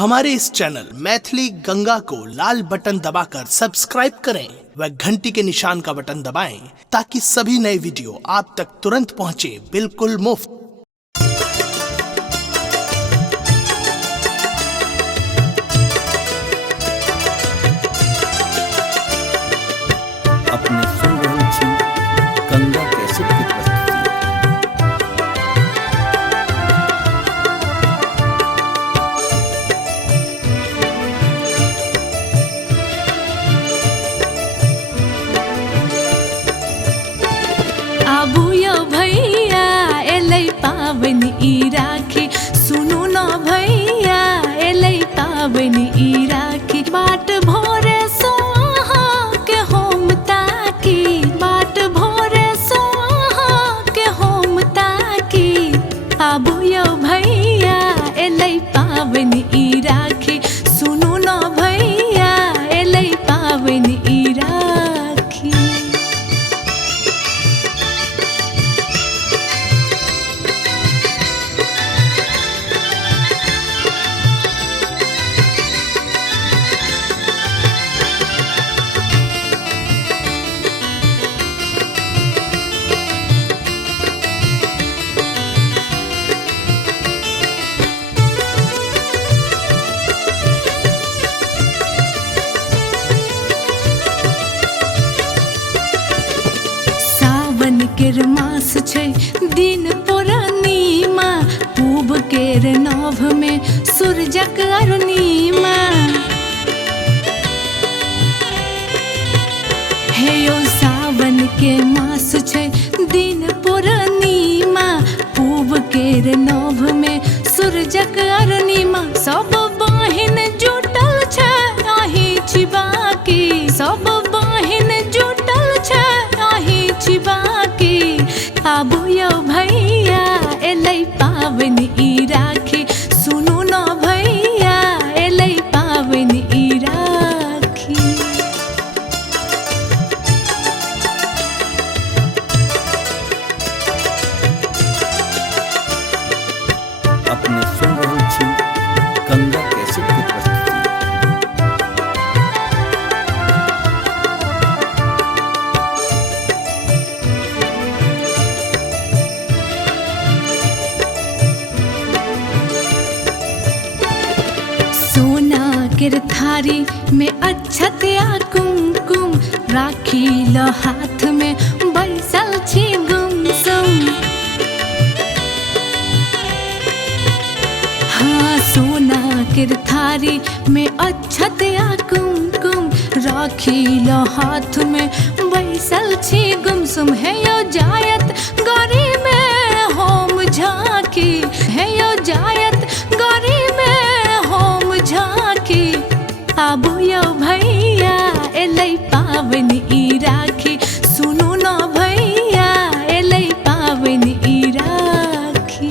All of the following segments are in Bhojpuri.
हमारे इस चैनल मैथिली गंगा को लाल बटन दबाकर सब्सक्राइब करें व घंटी के निशान का बटन दबाएं ताकि सभी नए वीडियो आप तक तुरंत पहुंचे बिल्कुल मुफ्त। अपने सुन रहे छी गंगा कैसेट की प्रस्तुति। आबू यो भैया एलै पाबनि ई राखी, सुनू न भैया एलै पाबनि ई राखी। बाट भोरे सो अहाँके हम ताकी, बाट भोरे सो अहाँके हम ताकी। आबू यो भैया एलै पाबनि ई राखी, सुनू न भैया एलै पाबनि ई राखी। सावन केर मास छै दिन पूर्णिमा, पूब केर नभ में सूरजक अरुणिमा। हे यो सावन के मास छै दिन पूर्णिमा, पूब केर नभ में सूरजक अरुणिमा। सब बहिन जुटल छै आही छिबाकी, सब बहिन जुटल छै आही छिबाकी। आबू यो भैया एलै पाबनि ई राखी, सुनू न भैया एलै पाबनि ई राखी। अपने सुन रहे छी गंगा कैसेट की प्रस्तुति। सोना केर थारी में अक्षत या कुमकुम, राखी ल हाथ में बैसल छी गुमसुम। हाँ, सोना केर थारी में अक्षत या कुमकुम, राखी ल हाथ में बैसल छी गुमसुम। है यो जायत गरी में होम झांकी, है यो जायत गरी में होम झांकी। आबू यो भैया एलै पाबनि ई राखी, सुनू न भैया एलै पाबनि ई राखी।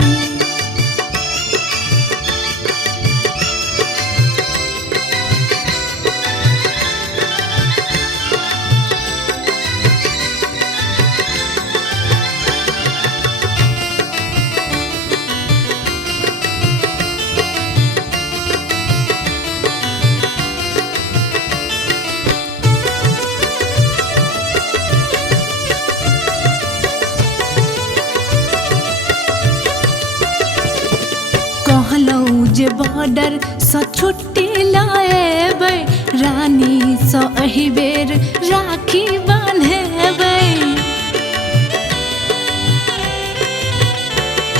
कहलौं जे बॉर्डर सँ छुट्टी लाएबै, रानी सँ एहि बेर राखी बान्हेबै।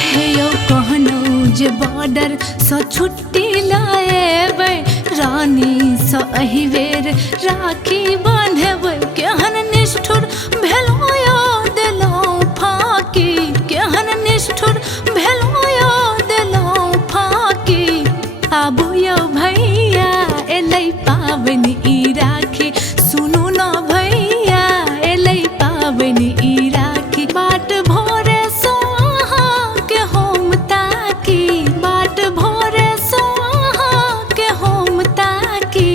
हे यौ कहलौं जे बॉर्डर सँ छुट्टी लाएबै, रानी सँ एहि बेर राखी बान्हेबै। केहन निष्ठुर भेलौं यौ देलौं फाकी, केहन निष्ठुर भेलौं यौ देलौं फाकी। आबू यो भैया एलै पाबनि ई राखी, सुनू न भैया एलै पाबनि ई राखी। बाट भोरे सो अहाँके हम ताकी, बाट भोरे सो अहाँके हम ताकी।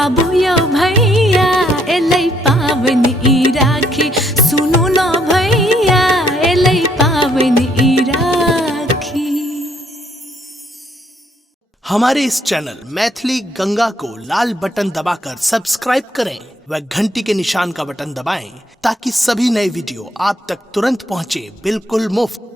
आबू यो भैया एलै पाबनि ई राखी, सुनू न भैया एलै पाबनि ई राखी। हमारे इस चैनल मैथिली गंगा को लाल बटन दबाकर सब्सक्राइब करें व घंटी के निशान का बटन दबाएं ताकि सभी नए वीडियो आप तक तुरंत पहुंचे बिल्कुल मुफ्त।